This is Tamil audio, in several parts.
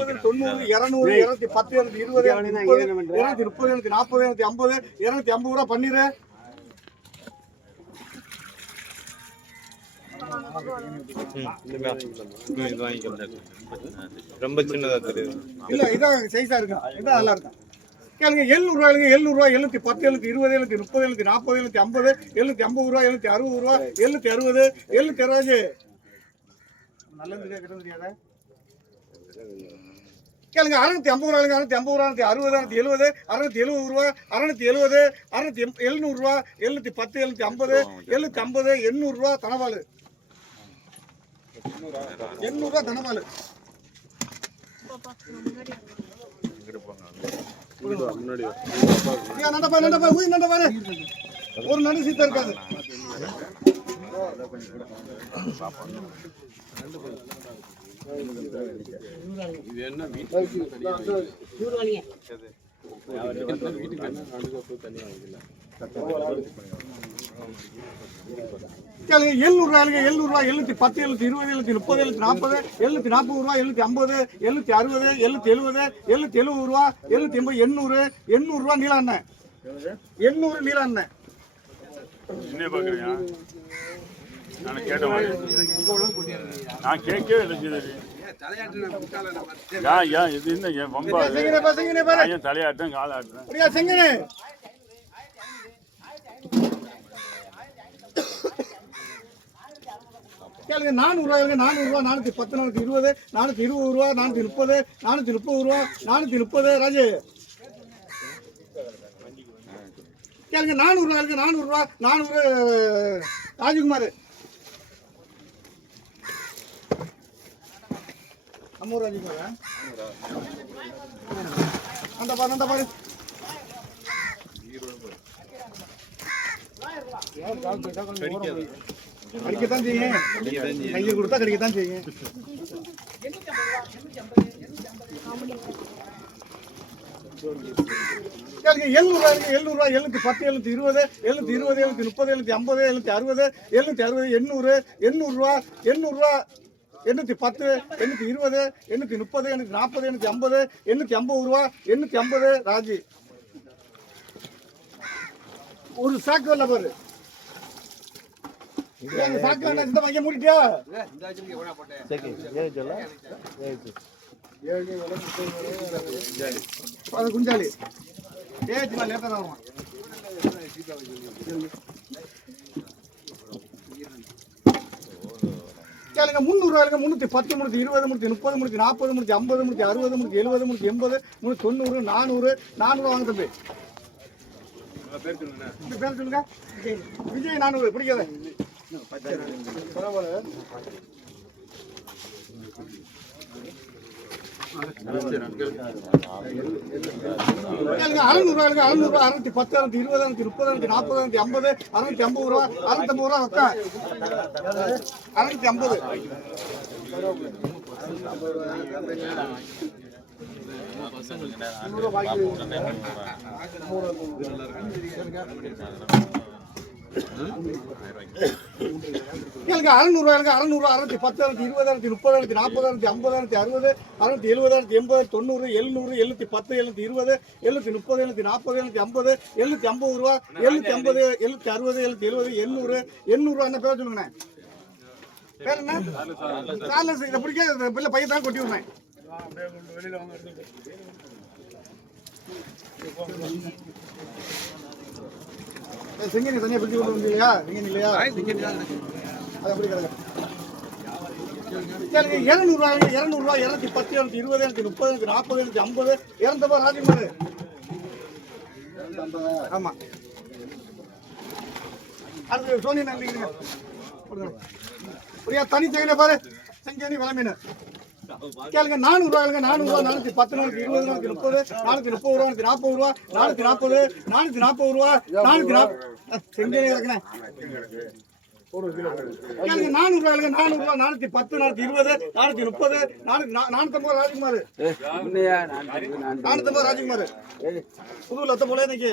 ஐம்பது தொண்ணூறு இருநூறு இருநூத்தி பத்து இருநூத்தி இருபது இருநூத்தி முப்பது இருநூத்தி நாற்பது இருநூத்தி ஐம்பது இருநூத்தி ஐம்பது ரூபா வாங்கிக்கலாம் ரொம்ப சின்னதா தெரியுது. இல்ல இதான் சைஸா இருக்கும் இதான் நல்லா இருக்கும் கேளுங்க எழுநூறு ரூபாய்ங்க எழுநூறு ரூபாய் எழுநூத்தி பத்து எழுநூத்தி இருபது எழுநூத்தி முப்பது எழுநூத்தி நாற்பது எழுநூத்தி ஐம்பது எழுநூத்தி ஐம்பது ரூபாய் எழுநூத்தி அறுபது ரூபாய் எழுநூத்தி அறுபது எழுநூத்தி அறுபது. நல்லது தெரியாதா கேளுங்க அறுநூத்தி ஐம்பது ரூபாய்ங்க அறுநூத்தி ஐம்பது ரூபா அறுநூத்தி அறுபது அறுநூத்தி எழுபது அறுநூத்தி எழுபது ரூபா அறுநூத்தி எழுபது அறுநூத்தி எம்- எழுநூறு ரூபா எழுநூத்தி பத்து எழுநூத்தி ஐம்பது எழுநூத்தி ஐம்பது எண்ணூறு ரூபா தனவாளு. எண்ணூறு தனவாளு. முன்னாடி உயிர் ஒரு நடு சீத்த இருக்காது. இது என்ன கேளுங்க எழுநூறு ரூபாய்ங்க எழுநூறு ரூபாய் எழுநூத்தி பத்து எழுநூத்தி இருபது எழுநூத்தி முப்பது எழுநூத்தி நாற்பது எழுநூத்தி நாற்பது ரூபா எழுநூத்தி ஐம்பது எழுநூத்தி அறுபது எழுநூத்தி எழுபது எழுநூத்தி எழுபது ரூபா எழுநூத்தி எண்பது எண்ணூறு எண்ணூறு ரூபா நீலா எண்ணூறு நீலா அண்ணன். பார்க்குறீங்க நான் கேட்ட மாதிரி நான் கேட்கவே இல்லை ஏன் ஏன் இது என்ன என் பம்பா ஏன் தலையாட்டுறேன் காலாட்டுறேன் செங்கனே? கேளுங்க நானூறு ரூபாய்ங்க நானூறு ரூபா நானூத்தி பத்து நானூத்தி இருபது நானூத்தி இருபது ரூபா நானூத்தி முப்பது நானூத்தி முப்பது ரூபா நானூத்தி முப்பது ராஜு. கேளுங்க நானூறு ரூபாய்ங்க நானூறு ரூபா நானூறு ராஜகுமார். நம்ம ஊர் ராஜகுமாரா அந்த பாரு அந்த பாரு. கடிக்கத்தான் செய்யும். கையை கொடுத்தா கடிக்கத்தான் செய்யும். எழுநூறுவா இருக்கு எழுநூறுவா எழுநூத்தி பத்து எழுநூத்தி இருபது எழுநூத்தி இருபது எழுநூத்தி முப்பது எழுநூத்தி ஐம்பது எழுநூத்தி அறுபது எழுநூத்தி அறுபது எண்ணூறு எண்ணூறு ரூபா எண்ணூறு ரூபா எண்ணூத்தி பத்து எண்ணூத்தி இருபது எண்ணூத்தி முப்பது எண்ணூத்தி நாற்பது எண்ணூத்தி ஐம்பது எண்ணூத்தி ஐம்பது ரூபா எண்ணூத்தி ஐம்பது ராஜி. ஒரு சாக்கு வரல பாரு. சாக்கு இந்த மையம் மூடிட்டியா? குஞ்சாலி. ஏச்சுமா லேட்டா தான் கேளுங்க முந்நூறுவாயிலுங்க முந்நூற்றி பத்து முந்நூற்றி இருபது முந்நூற்றி முப்பது முந்நூற்றி நாற்பது முந்நூற்றி ஐம்பது முந்நூற்றி அறுபது முந்நூற்றி எழுபது முந்நூற்றி எண்பது முந்நூற்றி தொண்ணூறு நானூறு நானூறு வாங்க தம்பி. இந்த பேர் சொல்லுங்க. விஜய். விஜய் நானூறு பிடிக்காத. பரவாயில்ல. கேளுங்க அறுநூறுவாயிலுங்க அறுநூறுவா அறுநூத்தி பத்து அறுநூத்தி இருபது அறுநூத்தி முப்பது அறுநூத்தி நாற்பது அறுநூத்தி ஐம்பது அறுநூத்தி ஐம்பது ரூபா அறுநூத்தி ஐம்பது ரூபா ரொக்கம். அறுநூத்தி ஐம்பது. கேளுங்க எனக்கு அறநூறுவா அறுநூத்தி பத்து அறுநூத்தி பத்தாயிரத்தி இருபதாயிரத்தி முப்பதாயிரத்தி நாற்பதாயிரத்தி ஐம்பதாயிரத்தி அறுபது அறுநூத்தி எழுபதாயிரத்தி எண்பது தொண்ணூறு எழுநூறு எழுநூத்தி பத்து எழுநூத்தி இருபது எழுநூத்தி முப்பது எழுநூத்தி நாற்பது எழுநூத்தி ஐம்பது எழுநூத்தி ஐம்பது ரூபா எழுநூத்தி ஐம்பது எழுநூத்தி அறுபது எழுநூத்தி எழுபது எண்ணூறு எண்ணூறுவா என்ன பேர் சொல்லுங்கண்ணே. பேர் என்ன? சார்லஸ் இதை பிடிக்க இந்த பிள்ளை பையன் தான் கொட்டி விடுறேன். ஏய், செங்கனி தனியா பிடிச்சி கொண்டு வந்தீங்களா செங்கனி இல்லையா அதை அப்படி கேளுங்க இரநூறுவா இரநூறுவா இரநூத்தி பத்து இரநூத்தி இருபது இரநூத்தி முப்பது இரநூத்தி நாற்பது இரநூத்தி ஐம்பது இரநூத்தம்பது ராஜ்குமார் ஆமா. அடுத்து சோனி நன்றிங்க பிரியா தனி செங்கனை பாரு. செங்கனி விளம்பின கேளுங்க நானூறு ரூபாய்ங்க நானூறு ரூபா நானூத்தி பத்து நானூத்தி இருபது நானூத்தி முப்பது நானூத்தி முப்பது ரூபா நானூத்தி நாற்பது ரூபா நானூத்தி நாற்பது நானூத்தி நாற்பது ரூபா நானூத்தி நாற்பது இறக்குனேன் கேளுங்க நானூறு ரூபாய்ங்க நானூறு ரூபா நானூத்தி பத்து நானூத்தி இருபது நானூத்தி முப்பது நானூத்தி நானூத்தம்பது ராஜ்குமார். நானூத்தம்பது ராஜ்குமார். புது லத்த போல இன்னைக்கு.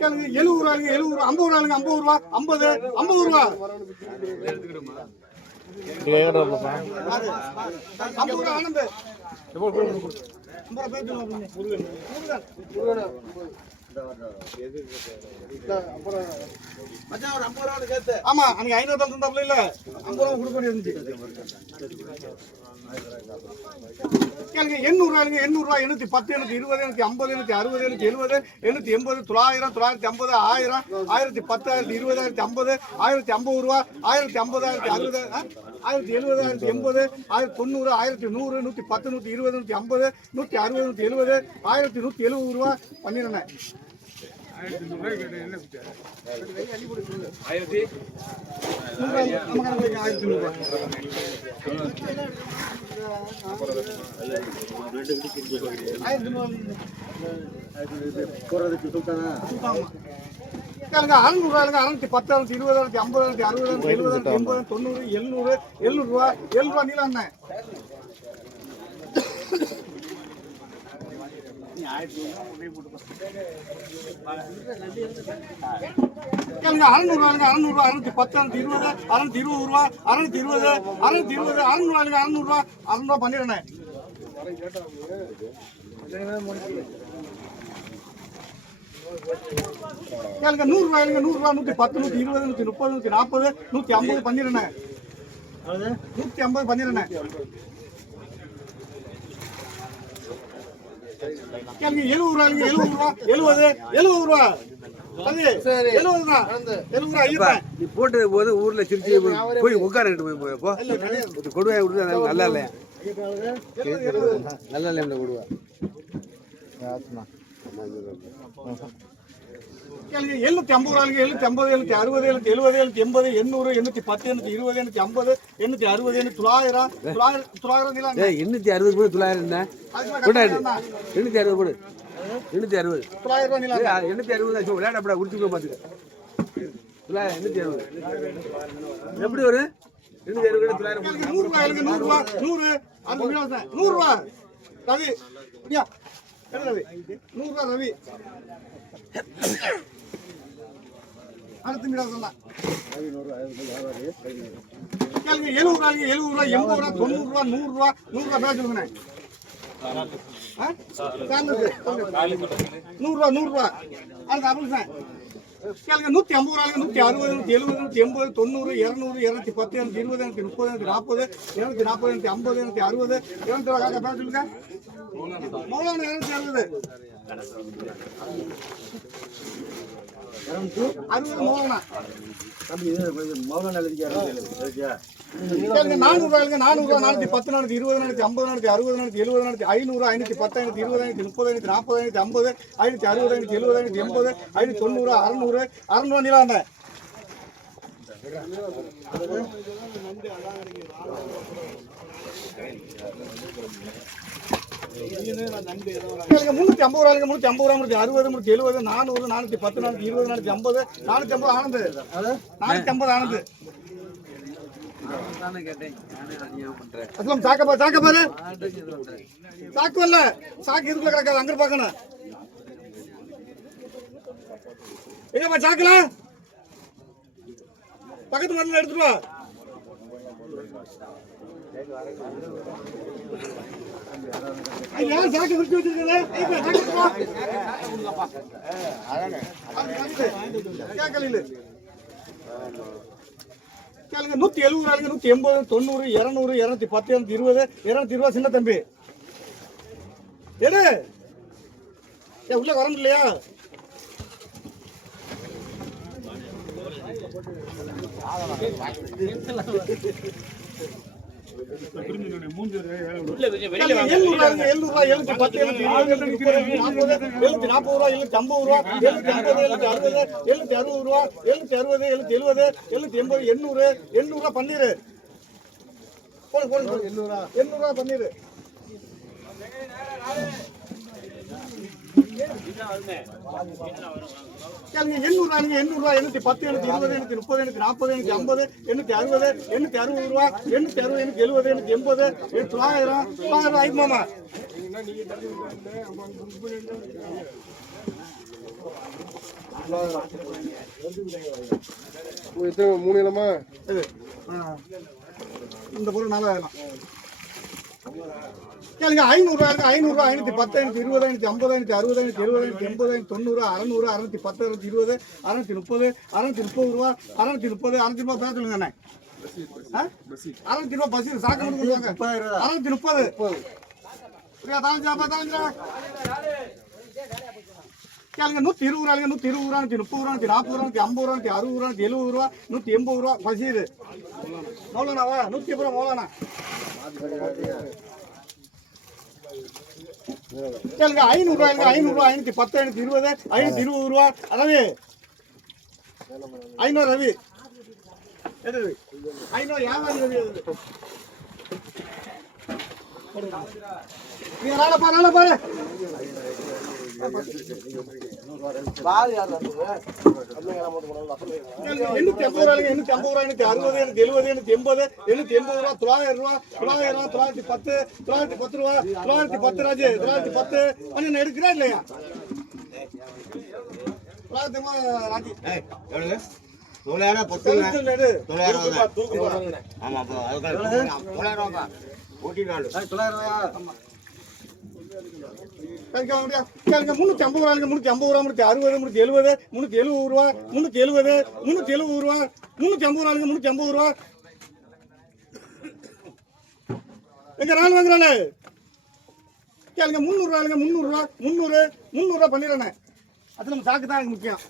கேளுங்க எழுபது ரூபாய்ங்க எழுபது ரூபா ஐம்பது ரூபாய்ங்க ஐம்பது ரூபா ஐம்பது ஐம்பது ரூபா. ஐம்பது ரூபா ஆனந்த். ஐம்பது ரூபா பேர் சொல்லுங்க முருகன் முருகன் ஆமா அன்னைக்கு ஐநூறு தந்தாப்புல இல்ல. ஐம்பது ரூபா கொடுக்க வேண்டியது கேளுங்க எண்ணூறு ரூபாய்ங்க எண்ணூறு ரூபாய் எண்ணூத்தி பத்து எண்ணூத்தி இருபது எண்ணூத்தி ஐம்பது எண்ணூத்தி அறுபது எண்ணூத்தி எழுபது எண்ணூத்தி எண்பது தொள்ளாயிரம் தொள்ளாயிரத்தி ஐம்பது ஆயிரம் ஆயிரத்தி பத்து ஆயிரத்தி ஐம்பது ஆயிரத்தி ஐம்பது ரூபா ஆயிரத்தி ஐம்பதாயிரத்தி அறுபது ஆயிரத்தி எழுபதாயிரத்தி எண்பது ஆயிரத்தி தொண்ணூறு ஆயிரத்தி நூறு நூத்தி பத்து நூத்தி இருபது நூத்தி ஐம்பது நூத்தி அறுபது நூத்தி எழுபது ஆயிரத்தி நூத்தி எழுபது ரூபா பண்ணிருந்தேன். அறுநூறுவாயிலுங்க அறுநூத்தி பத்து அறுநூத்தி இருபது அறுநூத்தி ஐம்பது அறுநூத்தி அறுபது அறுநூத்தி எழுபது அறுநூத்தி எண்பது தொண்ணூறு எழுநூறு எழுநூறு ரூபா எழுநூறு ரூபா நீளம் கேளுங்க அறுநூறுவாயிலுங்க அறுநூறுவா அறுநூத்தி பத்து அறுநூத்தி இருபது அறுநூத்தி இருபது ரூபா அறுநூத்தி இருபது அறுநூத்தி இருபது அறுநூறுவாயிலுங்க அறுநூறுவா அறுநூறுவா பண்ணிடுறேன் கேளுங்க நூறு ரூபாய்ங்க நூறு ரூபாய் நூத்தி பத்து நூத்தி இருபது நூத்தி முப்பது நூத்தி நாற்பது நூற்றி ஐம்பது பண்ணிடுறேன் நூற்றி ஐம்பது பண்ணிடுறேன் எழுபது ரூபா எழுபது எழுபது ரூபா. எழுபது தான் எழுபது ரூபா நீ போட்டது போது ஊர்ல சிரிச்சு போய் உட்கார போய் போய் போ கொடுவாய் கொடுத்தா நல்லா இல்லையா? நல்லா இல்லையா கொடுவா? எழுநூத்தி ஐம்பது ரூபாய்ங்க எழுநூத்தி ஐம்பது எழுநூத்தி அறுபது எழுநூத்தி எழுபது எழுநூத்தி எண்பது எண்ணூறு எண்ணூத்தி பத்து எண்ணூத்தி இருபது எண்ணூத்தி ஐம்பது எண்ணூத்தி அறுபது எண்ணூத்தி தொள்ளாயிரம் தொள்ளாயிரம் எண்ணூத்தி அறுபது கூட தொள்ளாயிரம் எண்ணூத்தி அறுபது கொடு. எண்ணூத்தி அறுபது. தொள்ளாயிரம் ரூபாய் எண்ணூத்தி அறுபது விளையாடப்படா குடிச்சு பாத்துக்க. தொள்ளாயிரம் எண்ணூத்தி அறுபது. எப்படி வரும்? எண்ணூத்தி அறுபது தொள்ளாயிரம். நூறு ரூபாய் நூறு ரூபா நூறு. தான். நூறு ரூபா ரவி அப்படியா? ரவி? நூறு ரூபா ரவி. அடுத்த சொன்னா கேளுங்க எழுபது ரூபாய்ங்க எழுபது ரூபா எண்பது ரூபா தொண்ணூறு ரூபா நூறு ரூபா நூறு ரூபா பேச சொல்லுங்க அடுத்த அருள் சார். கேளுங்க நூத்தி ஐம்பது ரூபாய்ங்க நூத்தி அறுபது நூத்தி எழுபது நூத்தி எண்பது தொண்ணூறு இருநூறு இருநூத்தி பத்து இருநூத்தி இருபது இருநூத்தி முப்பது இருநூத்தி நாற்பது இருநூத்தி நாற்பது இருநூத்தி ஐம்பது இருநூத்தி அறுபது இருநூத்தி ரூபா பேச சொல்லுங்க. மௌலான இருநூத்தி அறுபது. அறுபது நானூறு ரூபாய்ங்க நானூறு ரூபா நானூத்தி பத்து நானூத்தி இருபது நானூத்தி ஐம்பது அறுபது நானூத்தி எழுபது நானூத்தி ஐநூறு ஐநூத்தி பத்து ஐநூத்தி இருபது ஐநூத்தி முப்பது ஐநூத்தி நாற்பது ஐநூத்தி ஐம்பது ஐநூத்தி அறுபது ஐநூத்தி எழுபது ஐநூத்தி எண்பது ஐநூத்தி தொண்ணூறு அறுநூறு அறுநூறு கேளுங்க முன்னூத்தி ஐம்பது ரூபாய்ங்க முன்னூத்தி ஐம்பது ரூபா முன்னூத்தி அறுபது முன்னூத்தி எழுபது நானூறு நானூத்தி பத்து நானூத்தி இருபது நானூத்தி ஐம்பது நானூத்தி ஐம்பது ஆனந்து. நானூத்தி ஐம்பது அஸ்லாம் சாக்கப்பா சாக்கப்பாரு சாக்கு வரல. சாக்கு இதுக்குள்ள கிடக்காது அங்க பார்க்கணும் எங்கப்பா சாக்கல? பக்கத்து மரத்துல எடுத்துட்டு வா. ஏன் சாக்கு விரிச்சு வச்சிருக்கீங்க? ஐயா, சாக்கு எடுத்துட்டு வா. அது கரெக்டு. கேக்கலையில. கேளுங்க நூத்தி எழுபது ரூபாய்ங்க நூத்தி எண்பது தொண்ணூறு இருநூறு இருநூத்தி பத்து இருநூத்தி இருபது இருநூத்தி இருபது சின்ன தம்பி எடு ஏ உள்ள வர முடியலையா கேளுங்க, எழுநூத்தி பத்து, எழுநூத்தி இருபது, எழுநூத்தி முப்பது, எழுநூத்தி நாற்பது, ரூபா நாற்பது எழுநூத்தி ஐம்பது ரூபா எழுநூத்தி ஐம்பது, எழுநூத்தி அறுபது, எழுநூத்தி அறுபது ரூபா எழுநூத்தி அறுபது, எழுநூத்தி எழுபது, எழுநூத்தி எண்பது, எண்ணூறு, எண்ணூறு ரூபாய் பன்னீரு. போடு, போடு, எண்ணூறு ரூபாய் பன்னீரு. கேளுங்க, எண்ணூறு ரூபாய்ங்க, எண்ணூறு ரூபாய், எண்ணூத்தி பத்து, எண்ணூத்தி இருபது, எண்ணூத்தி முப்பது, எண்ணூத்தி நாற்பது, எண்ணூத்தி ஐம்பது, எண்ணூத்தி அறுபது, எண்ணூத்தி அறுபது ரூபாய், எண்ணூத்தி அறுபது, எண்ணூத்தி எழுபது, எண்ணூத்தி எண்பது, தொள்ளாயிரம், தொள்ளாயிரம் ஆயிட்டு மாமா. எத்தனை மூணு இலமா. இந்த பொருள் நாலாயிரம். கேளுங்க ஐநூறுரூவா இருக்கு ஐநூறுரூவா ஐநூற்றி பத்து ஐநூற்றி இருபது ஐநூற்றி ஐம்பது ஐநூற்றி அறுபது ஐநூற்றி எழுபது ஐநூற்றி எண்பது ஐநூற்றி தொண்ணூறு அறநூறு அறுநூற்றி பத்து அறுநூற்றி இருபது அறுநூற்றி முப்பது அறுநூற்றி முப்பது ரூபா அறநூற்றி முப்பது அறுநூற்றி ரூபா பேச சொல்லுங்க அண்ணே. ஆ? அறுநூத்தி ரூபா பசி சாக்கு அறுநூத்தி முப்பது. கேளுங்க நூத்தி இருபது ரூபாய்ங்க நூத்தி இருபது ரூபா நூத்தி முப்பது ரூபா நூத்தி நாற்பது ரூபா ஐம்பது ரூபா நூத்தி அறுபது ரூபா எழுபது ரூபா நூத்தி எண்பது ரூபா பசீர் மௌலானாவா நூத்தி எண்பது ரூபா மௌலானா. கேளுங்க ஐநூறு ரூபாய்ங்க ஐநூறு ரூபா ஐநூத்தி பத்து ஐநூத்தி இருபது ஐநூத்தி இருபது ரூபா. ரவி. ஐநூறு ரவி. ஐநூறு வியாபாரி ரவி நீ நீங்க நாளை பாரு நாளை பாரு எண்ணூத்தி ஐம்பது ரூபாய்ங்க எண்ணூத்தி ஐம்பது ரூபாய். எண்ணூத்தி அறுபது எண்ணூத்தி எழுபது எண்ணூத்தி எண்பது எண்ணூத்தி எண்பது ரூபா தொள்ளாயிரம் ரூபா தொள்ளாயிரம் ரூபா தொள்ளாயிரத்தி பத்து தொள்ளாயிரத்தி பத்து ரூபா தொள்ளாயிரத்தி பத்து ராஜு தொள்ளாயிரத்தி பத்து அண்ணன் நான் எடுக்கிறா இல்லையா தொள்ளாயிரம் பத்து தொள்ளாயிரம் ஆமா அப்போ தொள்ளாயிரம் ரூபா ஓட்டி நாலு கேளுங்க அப்படியா? கேளுங்க, முன்னூத்தி ஐம்பது ரூபாய்ங்க, முன்னூத்தி ஐம்பது ரூபா, முன்னூத்தி அறுபது, முன்னூத்தி எழுபது, முன்னூத்தி எழுபது ரூபா, முன்னூத்தி எழுபது, முன்னூத்தி எழுபது ரூபா, முன்னூத்தி ஐம்பது ரூபாய்ங்க, முன்னூத்தி ஐம்பது ரூபா. எங்க நாலு வாங்குறானே கேளுங்க முந்நூறு ரூபாய்ங்க முந்நூறு ரூபா முந்நூறு முந்நூறு ரூபா பண்ணிடுறேன் அது நம்ம சாக்கு தான் எனக்கு முக்கியம்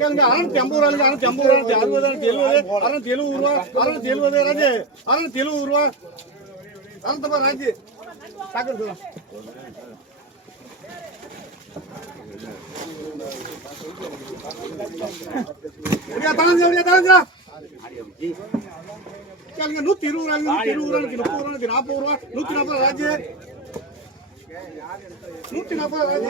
சாக்கு அறுநூத்தி எழுபது, ரூபா, ராஜு, எழுபது ரூபா. அறுநூத்தி ஐம்பது, ராஜு. சாக்கு எடுத்து வா. அப்படியா, தாழ்ந்து, அப்படியா, தாழ்ந்துடா. கேளுங்க, நூத்தி இருபது ரூபாய் நூத்தி இருபது ரூபா, முப்பது ரூபா, நாற்பது ரூபா, நூத்தி நாற்பது ராஜு நூத்தி நாற்பது ராஜு